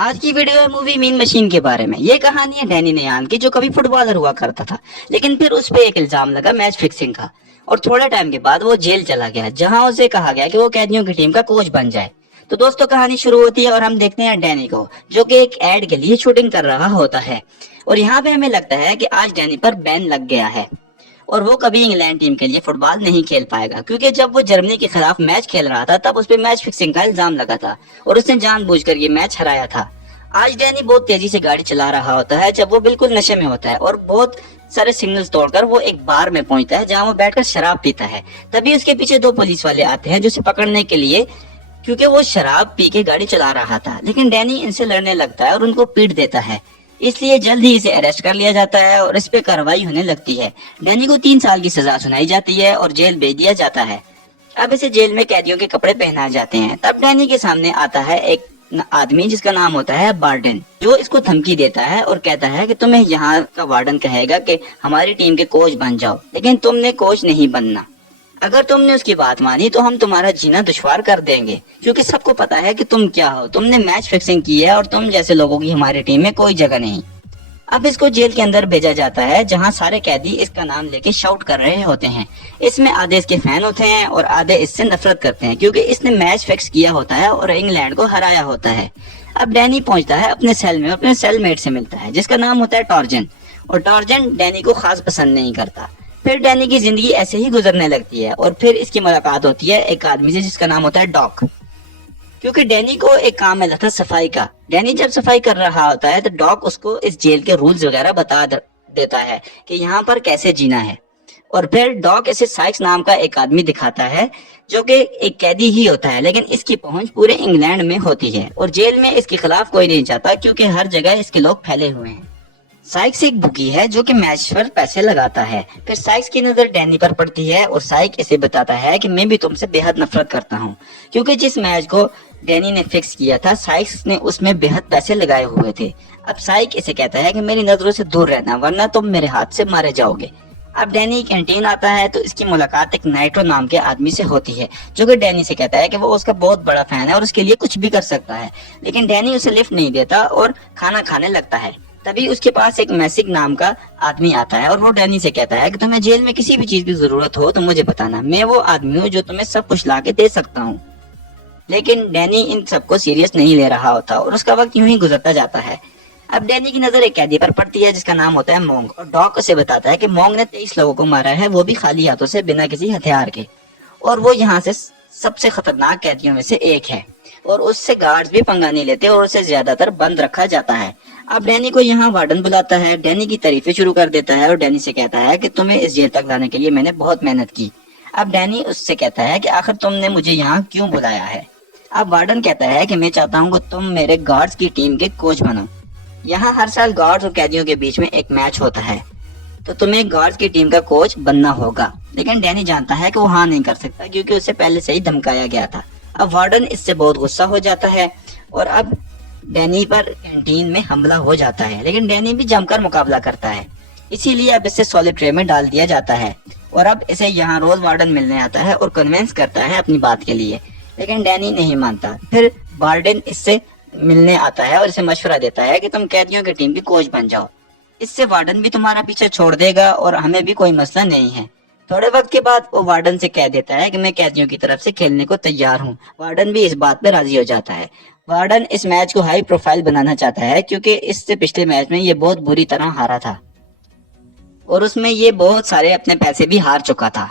आज की वीडियो है मूवी मीन मशीन के बारे में। ये कहानी है डैनी नेयान की, जो कभी फुटबॉलर हुआ करता था, लेकिन फिर उस पे एक इल्जाम लगा मैच फिक्सिंग का, और थोड़े टाइम के बाद वो जेल चला गया, जहां उसे कहा गया कि वो कैदियों की टीम का कोच बन जाए। तो दोस्तों, कहानी शुरू होती है और हम देखते हैं डैनी को, जो कि एक एड के लिए शूटिंग कर रहा होता है। और यहाँ पे हमें लगता है कि आज डैनी पर बैन लग गया है और वो कभी इंग्लैंड टीम के लिए फुटबॉल नहीं खेल पाएगा, क्योंकि जब वो जर्मनी के खिलाफ मैच खेल रहा था तब उस पर मैच फिक्सिंग का इल्जाम लगा था और उसने जानबूझकर ये मैच हराया था। आज डैनी बहुत तेजी से गाड़ी चला रहा होता है जब वो बिल्कुल नशे में होता है और बहुत सारे सिग्नल्स तोड़कर वो एक बार में पहुंचता है जहां वो बैठकर शराब पीता है। तभी उसके पीछे दो पुलिस वाले आते हैं जो उसे पकड़ने के लिए, क्योंकि वो शराब पी के गाड़ी चला रहा था। लेकिन डैनी इनसे लड़ने लगता है और उनको पीट देता है, इसलिए जल्द ही इसे अरेस्ट कर लिया जाता है और इस पे कार्रवाई होने लगती है। डैनी को 3 साल की सजा सुनाई जाती है और जेल भेज दिया जाता है। अब इसे जेल में कैदियों के कपड़े पहनाए जाते हैं। तब डैनी के सामने आता है एक आदमी जिसका नाम होता है वार्डन, जो इसको धमकी देता है और कहता है कि तुम्हें यहाँ का वार्डन कहेगा कि हमारी टीम के कोच बन जाओ, लेकिन तुमने कोच नहीं बनना। अगर तुमने उसकी बात मानी तो हम तुम्हारा जीना दुश्वार कर देंगे, क्योंकि सबको पता है कि तुम क्या हो, तुमने मैच फिक्सिंग की है और तुम जैसे लोगों की हमारी टीम में कोई जगह नहीं। अब इसको जेल के अंदर भेजा जाता है, जहां सारे कैदी इसका नाम लेके शाउट कर रहे होते हैं। इसमें आधे इसके फैन होते हैं और आधे इससे नफरत करते हैं, क्योंकि इसने मैच फिक्स किया होता है और इंग्लैंड को हराया होता है। अब डैनी पहुंचता है अपने सेल में, अपने सेलमेट से मिलता है जिसका नाम होता है टॉर्जन, और टॉर्जन डैनी को खास पसंद नहीं करता। फिर डैनी की जिंदगी ऐसे ही गुजरने लगती है और फिर इसकी मुलाकात होती है एक आदमी से जिसका नाम होता है डॉक, क्योंकि डैनी को एक काम मिला था सफाई का। डैनी जब सफाई कर रहा होता है तो डॉक उसको इस जेल के रूल्स वगैरह बता देता है कि यहाँ पर कैसे जीना है। और फिर डॉक इसे साइक्स नाम का एक आदमी दिखाता है, जो कि एक कैदी ही होता है, लेकिन इसकी पहुंच पूरे इंग्लैंड में होती है और जेल में इसके खिलाफ कोई नहीं चाहता, क्योंकि हर जगह इसके लोग फैले हुए हैं। साइक्स एक बुकी है जो कि मैच पर पैसे लगाता है। फिर साइक्स की नजर डैनी पर पड़ती है और साइक इसे बताता है कि मैं भी तुमसे बेहद नफरत करता हूँ, क्योंकि जिस मैच को डैनी ने फिक्स किया था साइक्स ने उसमें बेहद पैसे लगाए हुए थे। अब साइक इसे कहता है कि मेरी नजरों से दूर रहना, वरना तुम मेरे हाथ से मारे जाओगे। अब डैनी कैंटीन आता है तो इसकी मुलाकात एक नाइट्रो नाम के आदमी से होती है, जो कि डैनी से कहता है कि वो उसका बहुत बड़ा फैन है और उसके लिए कुछ भी कर सकता है। लेकिन डैनी उसे लिफ्ट नहीं देता और खाना खाने लगता है। तभी उसके पास एक मैसिक नाम का आदमी आता है और वो डैनी से कहता है कि तुम्हें जेल में किसी भी चीज की जरूरत हो तो मुझे बताना, मैं वो आदमी हूँ जो तुम्हें सब कुछ ला के दे सकता हूँ। लेकिन डैनी इन सबको सीरियस नहीं ले रहा होता और उसका वक्त यूं ही गुजरता जाता है। अब डैनी की नजर एक कैदी पर पड़ती है जिसका नाम होता है मोंग, और डॉक उसे बताता है कि मोंग ने 23 लोगों को मारा है, वो भी खाली हाथों से, बिना किसी हथियार के, और वो यहाँ से सबसे खतरनाक कैदियों में से एक है और उससे गार्ड्स भी पंगा नहीं लेते और उसे ज्यादातर बंद रखा जाता है। अब डैनी को यहाँ वार्डन बुलाता है, डैनी की तारीफें शुरू कर देता है और डैनी से कहता है कि तुम्हें इस जेल तक लाने के लिए मैंने बहुत मेहनत की। अब डैनी उससे कहता है कि आखिर तुमने मुझे यहाँ क्यों बुलाया है। अब वार्डन कहता है कि मैं चाहता हूँ कि तुम मेरे गार्ड्स की टीम के कोच बनो। यहाँ हर साल गार्ड्स और कैदियों के बीच में एक मैच होता है, तो तुम्हें गार्ड्स की टीम का कोच बनना होगा। लेकिन डैनी जानता है कि वो हाँ नहीं कर सकता, क्योंकि उसे पहले से ही धमकाया गया था। अब वार्डन इससे बहुत गुस्सा हो जाता है और अब डैनी पर कैंटीन में हमला हो जाता है, लेकिन डैनी भी जमकर मुकाबला करता है, इसीलिए अब इसे सॉलिड ट्रे में डाल दिया जाता है। और अब इसे यहाँ रोज वार्डन मिलने आता है और कन्विंस करता है अपनी बात के लिए, लेकिन डैनी नहीं मानता। फिर वार्डन इससे मिलने आता है और इसे मशवरा देता है कि तुम कैदियों की टीम की कोच बन जाओ, इससे वार्डन भी तुम्हारा पीछे छोड़ देगा और हमें भी कोई मसला नहीं है। थोड़े वक्त के बाद वो वार्डन से कह देता है कि मैं कैदियों की तरफ से खेलने को तैयार हूँ। वार्डन भी इस बात पे राजी हो जाता है। वार्डन इस मैच को हाई प्रोफाइल बनाना चाहता है, क्योंकि इससे पिछले मैच में ये बहुत बुरी तरह हारा था और उसमें ये बहुत सारे अपने पैसे भी हार चुका था,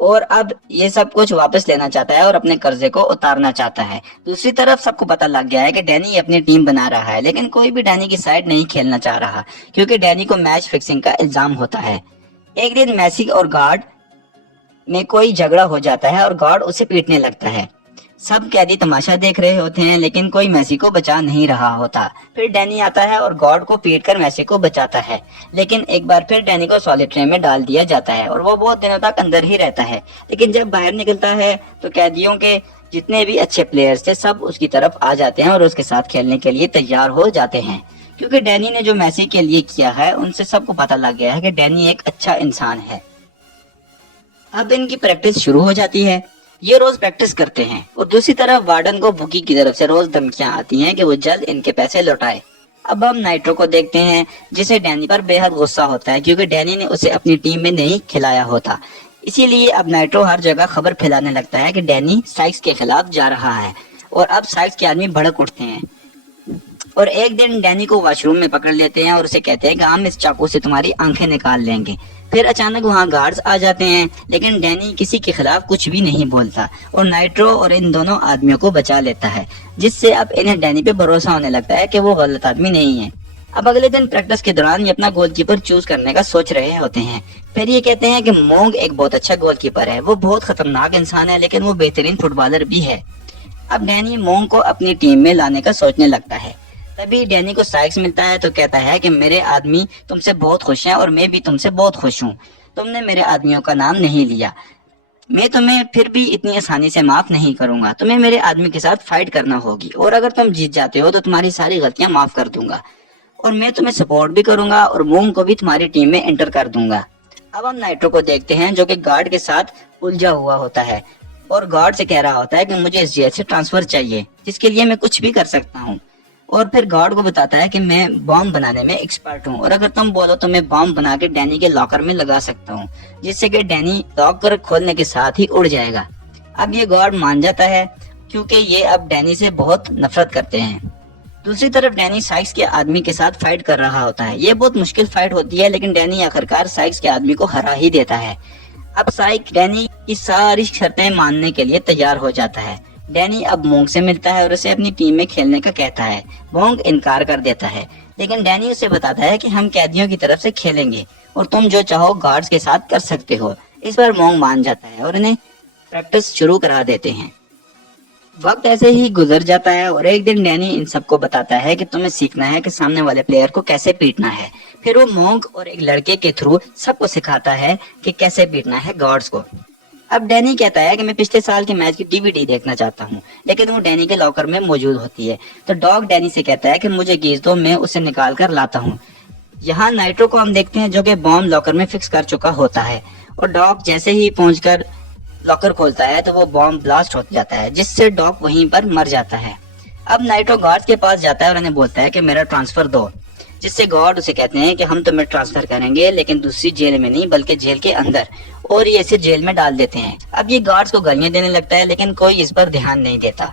और अब ये सब कुछ वापस लेना चाहता है और अपने कर्जे को उतारना चाहता है। दूसरी तरफ सबको पता लग गया है कि डैनी अपनी टीम बना रहा है, लेकिन कोई भी डैनी की साइड नहीं खेलना चाह रहा, क्योंकि डैनी को मैच फिक्सिंग का इल्जाम होता है। एक दिन मैसी और गार्ड में कोई झगड़ा हो जाता है और गार्ड उसे पीटने लगता है। सब कैदी तमाशा देख रहे होते हैं, लेकिन कोई मैसी को बचा नहीं रहा होता। फिर डैनी आता है और गार्ड को पीटकर मैसी को बचाता है, लेकिन एक बार फिर डैनी को सॉलिड ट्रे में डाल दिया जाता है और वो बहुत दिनों तक अंदर ही रहता है। लेकिन जब बाहर निकलता है तो कैदियों के जितने भी अच्छे प्लेयर्स थे सब उसकी तरफ आ जाते हैं और उसके साथ खेलने के लिए तैयार हो जाते हैं, क्योंकि डैनी ने जो मैसी के लिए किया है उनसे सबको पता लग गया है कि डैनी एक अच्छा इंसान है। अब इनकी प्रैक्टिस शुरू हो जाती है। ये रोज प्रैक्टिस करते हैं और दूसरी तरफ वार्डन को बुकी की तरफ से रोज धमकियां आती हैं कि वो जल्द इनके पैसे लौटाए। अब हम नाइट्रो को देखते हैं जिसे डैनी पर बेहद गुस्सा होता है क्योंकि डैनी ने उसे अपनी टीम में नहीं खिलाया होता। इसीलिए अब नाइट्रो हर जगह खबर फैलाने लगता है कि डैनी साइक्स के खिलाफ जा रहा है और अब साइक्स के आदमी भड़क उठते हैं और एक दिन डैनी को वॉशरूम में पकड़ लेते हैं और उसे कहते हैं कि हम इस चाकू से तुम्हारी आंखें निकाल लेंगे। फिर अचानक वहाँ गार्ड्स आ जाते हैं लेकिन डैनी किसी के खिलाफ कुछ भी नहीं बोलता और नाइट्रो और इन दोनों आदमियों को बचा लेता है, जिससे अब इन्हें डैनी पे भरोसा होने लगता है कि वो गलत आदमी नहीं है। अब अगले दिन प्रैक्टिस के दौरान ये अपना गोलकीपर चूज करने का सोच रहे होते हैं। फिर ये कहते हैं कि मोंग एक बहुत अच्छा गोलकीपर है, वो बहुत खतरनाक इंसान है लेकिन वो बेहतरीन फुटबॉलर भी है। अब डैनी मोंग को अपनी टीम में लाने का सोचने लगता है। तभी डैनी को साइक्स मिलता है तो कहता है कि मेरे आदमी तुमसे बहुत खुश हैं और मैं भी तुमसे बहुत खुश हूँ। तुमने मेरे आदमियों का नाम नहीं लिया, मैं तुम्हें फिर भी इतनी आसानी से माफ नहीं करूंगा। तुम्हें मेरे आदमी के साथ फाइट करना होगी और अगर तुम जीत जाते हो तो तुम्हारी सारी गलतियां माफ कर दूंगा और मैं तुम्हें सपोर्ट भी करूंगा और मोंग को भी तुम्हारी टीम में एंटर कर दूंगा। अब हम नाइट्रो को देखते हैं जो कि गार्ड के साथ उलझा हुआ होता है और गार्ड से कह रहा होता है कि मुझे इस जेल से ट्रांसफर चाहिए जिसके लिए मैं कुछ भी कर सकता हूँ। और फिर गार्ड को बताता है कि मैं बॉम्ब बनाने में एक्सपर्ट हूँ और अगर तुम बोलो तो मैं बॉम्ब बना के डैनी के लॉकर में लगा सकता हूँ जिससे कि डैनी लॉकर खोलने के साथ ही उड़ जाएगा। अब ये गार्ड मान जाता है क्योंकि ये अब डैनी से बहुत नफरत करते हैं। दूसरी तरफ डैनी साइक्स के आदमी के साथ फाइट कर रहा होता है। ये बहुत मुश्किल फाइट होती है लेकिन डैनी आखिरकार साइक्स के आदमी को हरा ही देता है। अब साइक डैनी की सारी शर्तें मानने के लिए तैयार हो जाता है। डैनी अब मोंग से मिलता है और उसे अपनी टीम में खेलने का कहता है। मोंग इनकार कर देता है लेकिन डैनी उसे बताता है कि हम कैदियों की तरफ से खेलेंगे और तुम जो चाहो गार्ड्स के साथ कर सकते हो। इस पर मोंग मान जाता है और इन्हें प्रैक्टिस शुरू करा देते हैं। वक्त ऐसे ही गुजर जाता है और एक दिन डैनी इन सबको बताता है कि तुम्हें सीखना है कि सामने वाले प्लेयर को कैसे पीटना है। फिर वो मोंग और एक लड़के के थ्रू सबको सिखाता है कि कैसे पीटना है गार्ड्स को। अब डैनी कहता है कि मैं पिछले साल के मैच की डीवीडी देखना चाहता हूँ लेकिन वो डैनी के लॉकर में मौजूद होती है। तो डॉग डैनी से कहता है कि मुझे गीज दो, मैं उसे निकाल कर लाता हूँ। यहाँ नाइट्रो को हम देखते हैं जो कि बॉम्ब लॉकर में फिक्स कर चुका होता है और डॉग जैसे ही पहुंचकर लॉकर खोलता है तो वो बॉम्ब ब्लास्ट हो जाता है जिससे डॉग वहीं पर मर जाता है। अब नाइट्रो गार्ड के पास जाता है और उन्हें बोलता है कि मेरा ट्रांसफर दो, जिससे गार्ड उसे कहते हैं कि हम तुम्हें ट्रांसफर करेंगे लेकिन दूसरी जेल में नहीं बल्कि जेल के अंदर, और ये इसे जेल में डाल देते हैं। अब ये गार्ड्स को गालियां देने लगता है लेकिन कोई इस पर ध्यान नहीं देता।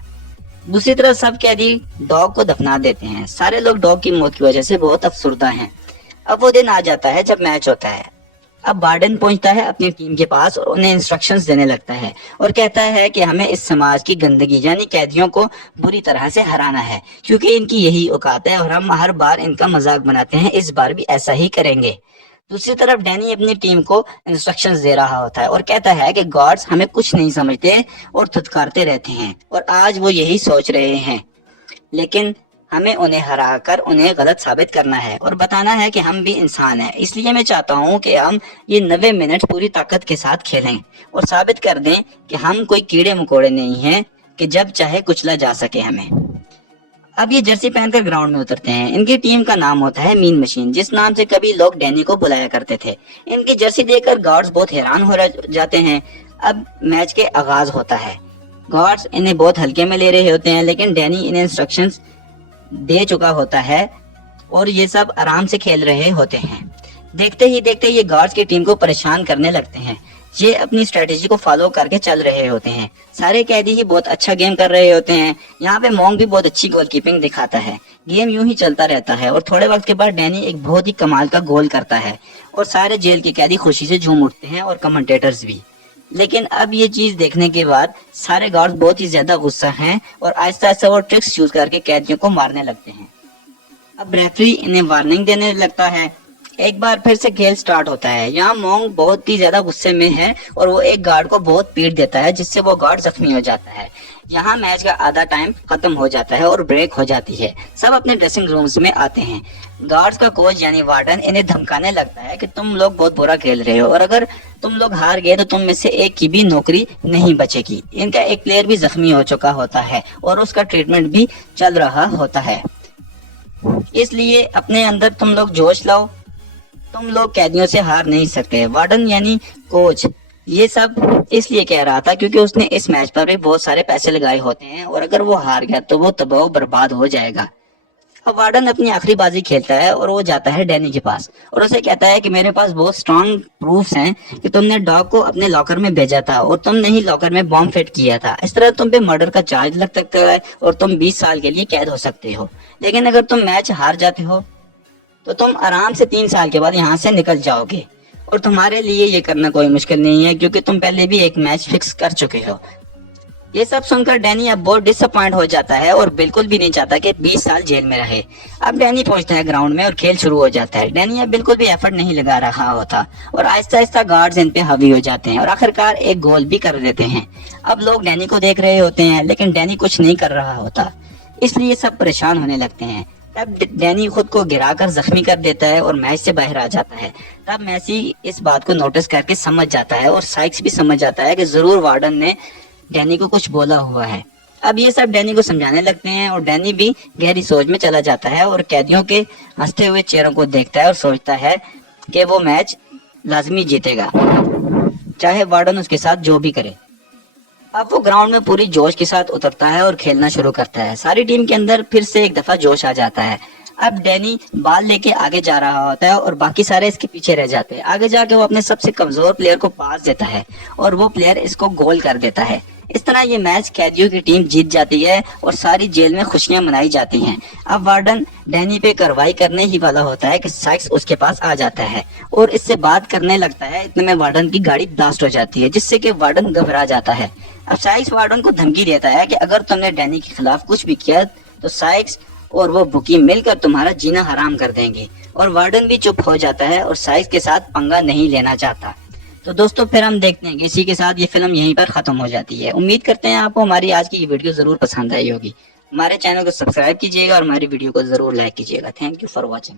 दूसरी तरफ सब कैदी डॉग को दफना देते हैं। सारे लोग डॉग की मौत की वजह से बहुत अफसुर्दा हैं। अब वो दिन आ जाता है जब मैच होता है। अब वार्डन पहुंचता है अपनी टीम के पास और उन्हें इंस्ट्रक्शंस देने लगता है और कहता है कि हमें इस समाज की गंदगी यानी कैदियों को बुरी तरह से हराना है क्योंकि इनकी यही औकात है और हम हर बार इनका मजाक बनाते हैं, इस बार भी ऐसा ही करेंगे। दूसरी तरफ डैनी अपनी टीम को इंस्ट्रक्शंस दे रहा होता है और कहता है कि गार्ड्स हमें कुछ नहीं समझते और थुतकारते रहते हैं और आज वो यही सोच रहे हैं, लेकिन हमें उन्हें हराकर उन्हें गलत साबित करना है और बताना है कि हम भी इंसान हैं। इसलिए मैं चाहता हूँ कि हम ये 90 मिनट पूरी ताकत के साथ खेलें और साबित कर दें कि हम कोई कीड़े मकोड़े नहीं हैं कि जब चाहे कुचला जा सके हमें। अब ये जर्सी पहनकर ग्राउंड में उतरते हैं। इनकी टीम का नाम होता है मीन मशीन, जिस नाम से कभी लोग डैनी को बुलाया करते थे। इनकी जर्सी देखकर गार्ड्स बहुत हैरान हो जाते हैं। अब मैच के आगाज होता है। गार्ड्स इन्हें बहुत हल्के में ले रहे होते हैं लेकिन डैनी इन्हें इंस्ट्रक्शंस दे चुका होता है और ये सब आराम से खेल रहे होते हैं। देखते ही देखते ये गार्ड्स की टीम को परेशान करने लगते हैं। ये अपनी स्ट्रेटेजी को फॉलो करके चल रहे होते हैं। सारे कैदी ही बहुत अच्छा गेम कर रहे होते हैं। यहाँ पे मोंग भी बहुत अच्छी गोलकीपिंग दिखाता है। गेम यूं ही चलता रहता है और थोड़े वक्त के बाद डैनी एक बहुत ही कमाल का गोल करता है और सारे जेल के कैदी खुशी से झूम उठते हैं और कमेंटेटर्स भी। लेकिन अब ये चीज देखने के बाद सारे गार्ड्स बहुत ही ज्यादा गुस्सा हैं और आहिस्ता आहिस्ता वो ट्रिक्स यूज करके कैदियों को मारने लगते हैं। अब रेफरी इन्हें वार्निंग देने लगता है। एक बार फिर से खेल स्टार्ट होता है। यहाँ मोंग बहुत ही ज्यादा गुस्से में है और वो एक गार्ड को बहुत पीट देता है जिससे वो गार्ड जख्मी हो जाता है। यहाँ मैच का आधा टाइम खत्म हो जाता है और ब्रेक हो जाती है। सब अपने ड्रेसिंग रूम्स में आते हैं। गार्ड्स का कोच यानी वार्डन इन्हें धमकाने लगता है कि तुम लोग बहुत बुरा खेल रहे हो और अगर तुम लोग हार गए तो तुम में से एक की भी नौकरी नहीं बचेगी। इनका एक प्लेयर भी जख्मी हो चुका होता है और उसका ट्रीटमेंट भी चल रहा होता है। इसलिए अपने अंदर तुम लोग जोश लाओ, तुम लोग कैदियों से हार नहीं सकते। वार्डन यानी कोच ये सब इसलिए कह रहा था क्योंकि उसने इस मैच पर भी बहुत सारे पैसे लगाए होते हैं और अगर वो हार गया तो वो तबाह बर्बाद हो जाएगा। अब वार्डन अपनी आखिरी बाजी खेलता है और वो जाता है डैनी के पास और उसे कहता है कि मेरे पास बहुत स्ट्रांग प्रूफ्स हैं कि तुमने डॉग को अपने लॉकर में भेजा था और तुमने ही लॉकर में बॉम्ब फिट किया था। इस तरह तुम पे मर्डर का चार्ज लग सकता है और तुम 20 साल के लिए कैद हो सकते हो। लेकिन अगर तुम मैच हार जाते हो तो तुम आराम से 3 साल के बाद यहाँ से निकल जाओगे और तुम्हारे लिए ये करना कोई मुश्किल नहीं है क्योंकि तुम पहले भी एक मैच फिक्स कर चुके हो। ये सब सुनकर डैनी अब बहुत डिसअपॉइंट हो जाता है और बिल्कुल भी नहीं चाहता कि 20 साल जेल में रहे। अब डैनी पहुंचता है ग्राउंड में और खेल शुरू हो जाता है। डैनी अब बिल्कुल भी एफर्ट नहीं लगा रहा होता और आहिस्ता आहिस्ता गार्ड्स इन पे हावी हो जाते हैं और आखिरकार एक गोल भी कर देते हैं। अब लोग डैनी को देख रहे होते हैं लेकिन डैनी कुछ नहीं कर रहा होता, इसलिए सब परेशान होने लगते हैं। तब डैनी खुद को गिराकर जख्मी कर देता है और मैच से बाहर आ जाता है। तब मैसी इस बात को नोटिस करके समझ जाता है और साइक्स भी समझ जाता है कि जरूर वार्डन ने डैनी को कुछ बोला हुआ है। अब ये सब डैनी को समझाने लगते हैं और डैनी भी गहरी सोच में चला जाता है और कैदियों के हंसते हुए चेहरों को देखता है और सोचता है कि वो मैच लाजमी जीतेगा, चाहे वार्डन उसके साथ जो भी करे। अब वो ग्राउंड में पूरी जोश के साथ उतरता है और खेलना शुरू करता है। सारी टीम के अंदर फिर से एक दफा जोश आ जाता है। अब डैनी बॉल लेके आगे जा रहा होता है और बाकी सारे इसके पीछे रह जाते हैं। आगे जाके वो अपने सबसे कमजोर प्लेयर को पास देता है और वो प्लेयर इसको गोल कर देता है। इस तरह ये मैच कैदियों की टीम जीत जाती है और सारी जेल में खुशियां मनाई जाती हैं। अब वार्डन डैनी पे कार्रवाई करने ही वाला होता है कि साइक्स उसके पास आ जाता है और इससे बात करने लगता है। इतने में वार्डन की गाड़ी ब्लास्ट हो जाती है जिससे कि वार्डन घबरा जाता है। अब साइक्स वार्डन को धमकी देता है कि अगर तुमने डैनी के खिलाफ कुछ भी किया तो साइक्स और वो बुकी मिलकर तुम्हारा जीना हराम कर देंगे। और वार्डन भी चुप हो जाता है और साइक्स के साथ पंगा नहीं लेना चाहता। तो दोस्तों फिर हम देखते हैं कि इसी के साथ ये फिल्म यहीं पर खत्म हो जाती है। उम्मीद करते हैं आपको हमारी आज की ये वीडियो जरूर पसंद आई होगी। हमारे चैनल को सब्सक्राइब कीजिएगा और हमारी वीडियो को जरूर लाइक कीजिएगा। Thank you for watching.